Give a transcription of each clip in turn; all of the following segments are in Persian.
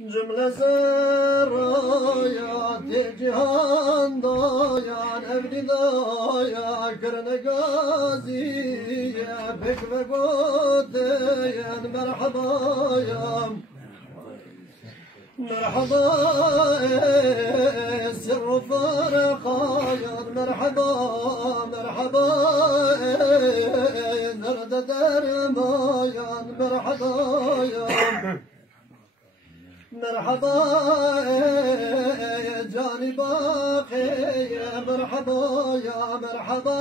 جمله سرایات جهان دایان ابدی دایا کرن گازی بک و گوتین مرحبا مرحبا سر فرقايا مرحبا مرحبا نرد درمايا مرحبا مرحبا جاني باقي مرحبا يا مرحبا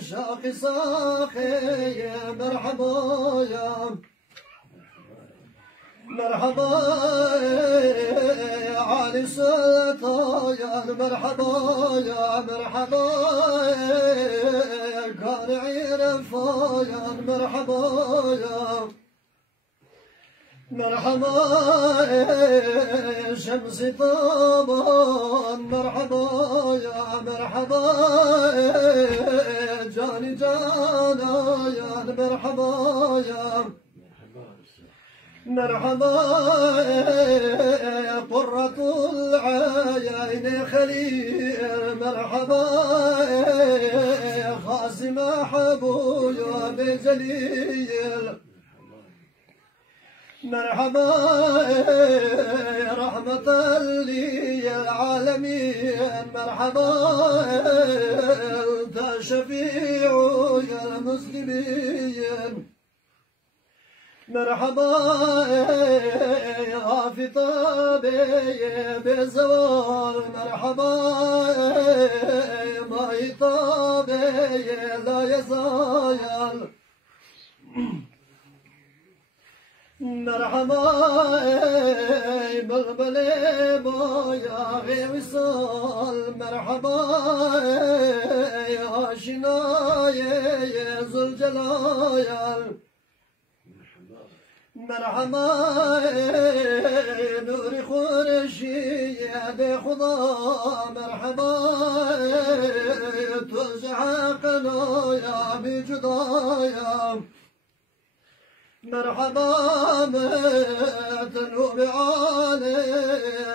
شاقي ساقي مرحبا يا مرحبا علي سلطان مرحبا يا مرحبا قارعي رفايا مرحبا يا مرحبا شمسي طبعا مرحبا يا مرحبا جاني جانا يا مرحبا يا مرحبا قرة العين خليل مرحبا خاسم حبوي بجليل مرحبا رحمة للعالمين مرحبا انت شفيع المسلمين مرحبا غافي طبي بزوال مرحبا ماي طبي لا يزال مرحبا بلبلي بايا غي وصال مرحبا هاشناي ذو الجلال مرحبا نور خورشيد خدا مرحبا تزحقنا يا بجدايا مرحبا تنوب على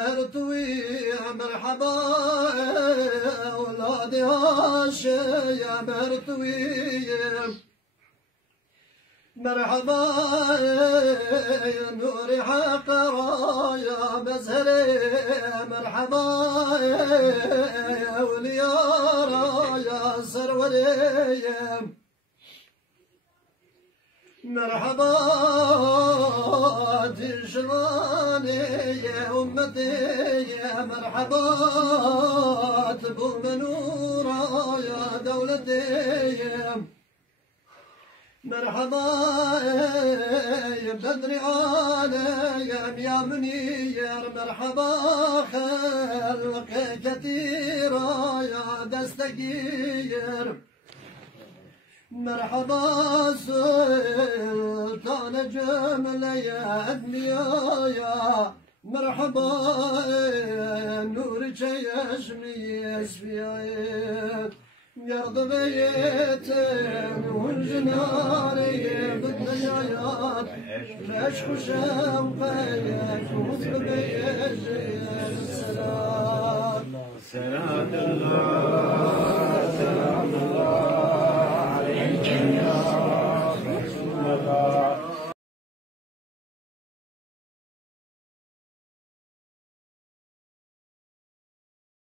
ارتوي مرحبا اولادي هاشي مرتوي مرحبا نور حق رايا مزهري مرحبا اولياء رايا سروري مرحبا تشراني يا أمتي يا مرحبا تبو منورا يا دولتي مرحبا يا بدري عالي يا منير مرحبا خلق كثيرا يا دستقير مرحبا سلطان جملة يا أدميايا مرحبا نور يشمي يسفيايت يرضى بيتين والجناري بالدنيايات ليش خشام قيك وثب بيجي السلام سلام الله